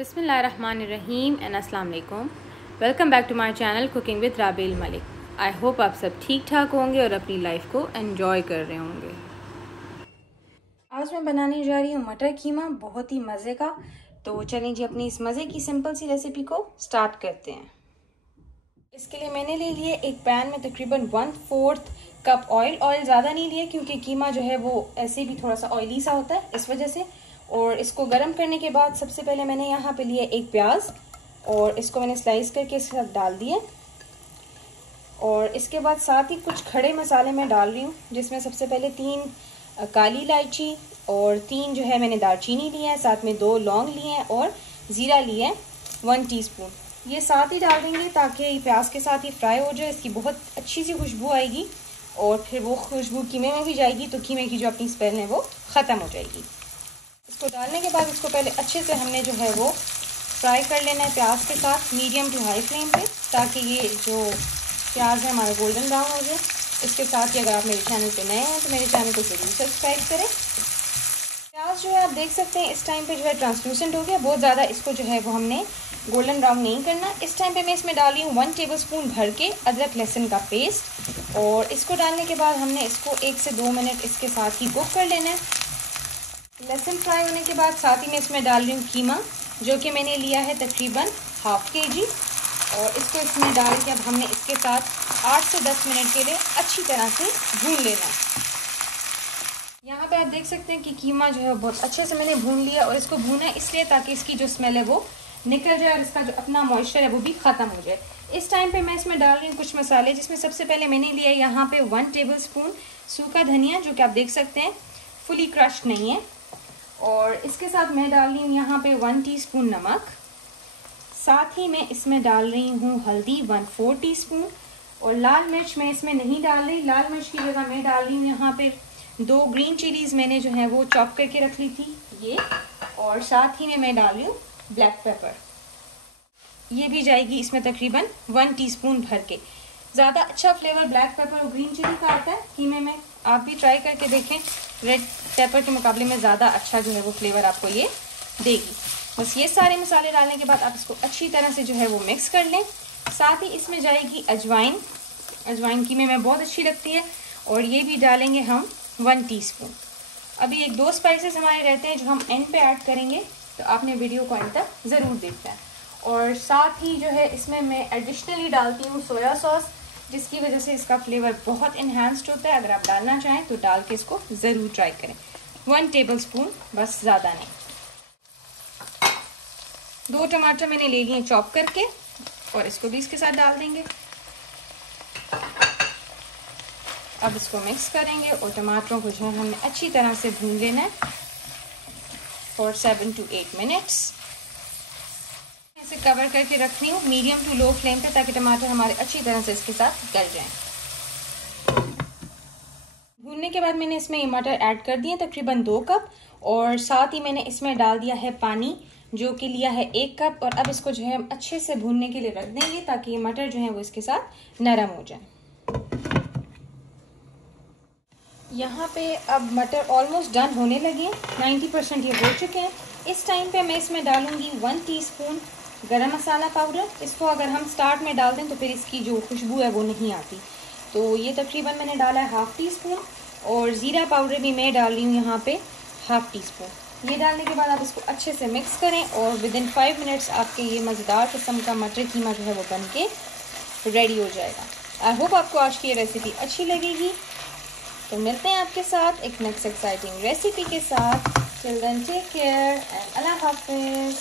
बिस्मिल्लाहिर्रहमानिर्रहीम एंड अस्सलाम वालेकुम। Welcome back to my channel cooking with Rabel Malik. I hope आप सब ठीक ठाक होंगे और अपनी लाइफ को एंजॉय कर रहे होंगे। आज मैं बनाने जा रही हूँ मटर कीमा, बहुत ही मज़े का। तो चलिए जी अपनी इस मज़े की सिंपल सी रेसिपी को स्टार्ट करते हैं। इसके लिए मैंने ले लिए एक पैन में तकरीबन 1/4 कप ऑयल। ऑयल ज़्यादा नहीं लिया क्योंकि कीमा जो है वो ऐसे भी थोड़ा सा ऑयली सा होता है, इस वजह से। और इसको गर्म करने के बाद सबसे पहले मैंने यहाँ पे लिया एक प्याज और इसको मैंने स्लाइस करके इसके साथ डाल दिए। और इसके बाद साथ ही कुछ खड़े मसाले मैं डाल रही हूँ, जिसमें सबसे पहले 3 काली इलायची और 3 जो है मैंने दालचीनी लिए हैं, साथ में 2 लौंग लिए हैं और ज़ीरा लिए हैं 1 टीस्पून। ये साथ ही डाल देंगे ताकि प्याज के साथ ही फ्राई हो जाए। इसकी बहुत अच्छी सी खुशबू आएगी और फिर वो खुशबू कीमे में भी जाएगी, तो कीमे की जो अपनी स्मेल है वो ख़त्म हो जाएगी। इसको डालने के बाद इसको पहले अच्छे से हमने जो है वो फ्राई कर लेना है प्याज के साथ, मीडियम टू हाई फ्लेम पे, ताकि ये जो प्याज है हमारा गोल्डन ब्राउन हो जाए। इसके साथ ही अगर आप मेरे चैनल पे नए हैं तो मेरे चैनल को ज़रूर सब्सक्राइब करें। प्याज जो है आप देख सकते हैं इस टाइम पे जो है ट्रांसलूसेंट हो गया, बहुत ज़्यादा इसको जो है वो हमने गोल्डन ब्राउन नहीं करना। इस टाइम पे मैं इसमें डाली हूँ 1 टेबलस्पून भर के अदरक लहसुन का पेस्ट। और इसको डालने के बाद हमने इसको 1 से 2 मिनट इसके साथ ही कुक कर लेना है। लहसुन फ्राई होने के बाद साथ ही मैं इसमें डाल रही हूँ कीमा, जो कि मैंने लिया है तकरीबन 1/2 kg। और इसको इसमें डाल के अब हमने इसके साथ 8 से 10 मिनट के लिए अच्छी तरह से भून लेना है। यहाँ पे आप देख सकते हैं कि कीमा जो है बहुत अच्छे से मैंने भून लिया। और इसको भूना है इसलिए ताकि इसकी जो स्मेल है वो निकल जाए और इसका जो अपना मॉइस्चर है वो भी ख़त्म हो जाए। इस टाइम पे मैं इसमें डाल रही हूँ कुछ मसाले, जिसमें सबसे पहले मैंने लिया है यहाँ पे 1 टेबलस्पून सूखा धनिया, जो कि आप देख सकते हैं फुली क्रश्ड नहीं है। और इसके साथ मैं डाल रही हूँ यहाँ पे 1 टीस्पून नमक। साथ ही मैं इसमें डाल रही हूँ हल्दी 1/4 टीस्पून। और लाल मिर्च मैं इसमें नहीं डाल रही, लाल मिर्च की जगह मैं डाल रही हूँ यहाँ पे 2 ग्रीन चिलीज़ मैंने जो है वो चॉप करके रख ली थी ये। और साथ ही में मैं डाल रही हूँ ब्लैक पेपर, ये भी जाएगी इसमें तकरीबन 1 टीस्पून भर के। ज़्यादा अच्छा फ्लेवर ब्लैक पेपर और ग्रीन चिली का आता है कीमे में, आप भी ट्राई करके देखें। रेड पेपर के मुकाबले में ज़्यादा अच्छा जो है वो फ्लेवर आपको ये देगी। बस ये सारे मसाले डालने के बाद आप इसको अच्छी तरह से जो है वो मिक्स कर लें। साथ ही इसमें जाएगी अजवाइन, अजवाइन कीमे में बहुत अच्छी लगती है, और ये भी डालेंगे हम 1 टीस्पून। अभी 1-2 स्पाइसेस हमारे रहते हैं जो हम एंड पे ऐड करेंगे, तो आपने वीडियो को एंड तक ज़रूर देखना है। और साथ ही जो है इसमें मैं एडिशनली डालती हूँ सोया सॉस, जिसकी वजह से इसका फ्लेवर बहुत इन्हांस्ड होता है। अगर आप डालना चाहें तो डाल के इसको ज़रूर ट्राई करें। 1 टेबलस्पून, बस ज़्यादा नहीं। 2 टमाटर मैंने ले लिए चॉप करके, और इसको भी इसके साथ डाल देंगे। अब इसको मिक्स करेंगे और टमाटरों को जो है हमने अच्छी तरह से भून लेना है फॉर 7 to 8 मिनट्स। इसे कवर करके रख रही हूँ मीडियम टू लो फ्लेम पे, ताकि टमाटर हमारे अच्छी तरह से इसके साथ गल जाएं। भूनने के बाद मैंने इसमें ये मटर ऐड कर दिए तकरीबन 2 कप। और साथ ही मैंने इसमें डाल दिया है पानी, जो कि लिया है 1 कप। और अब इसको जो है हम अच्छे से भूनने के लिए रख देंगे, ताकि ये मटर जो है वो इसके साथ नरम हो जाए। यहाँ पे अब मटर ऑलमोस्ट डन होने लगे हैं, 90% ये हो चुके हैं। इस टाइम पे मैं इसमें डालूंगी 1 टीस्पून गरम मसाला पाउडर। इसको अगर हम स्टार्ट में डाल दें तो फिर इसकी जो खुशबू है वो नहीं आती, तो ये तकरीबन मैंने डाला है 1/2 टीस्पून। और ज़ीरा पाउडर भी मैं डाल रही हूँ यहाँ पे 1/2 टीस्पून। ये डालने के बाद आप इसको अच्छे से मिक्स करें और विदिन 5 मिनट्स आपके ये मज़ेदार किस्म का मटर कीमा जो है वो बन के रेडी हो जाएगा। आई होप आपको आज की ये रेसिपी अच्छी लगेगी। तो मिलते हैं आपके साथ एक नेक्स्ट एक्साइटिंग रेसिपी के साथ। Till then take care and अल्लाह हाफिज़।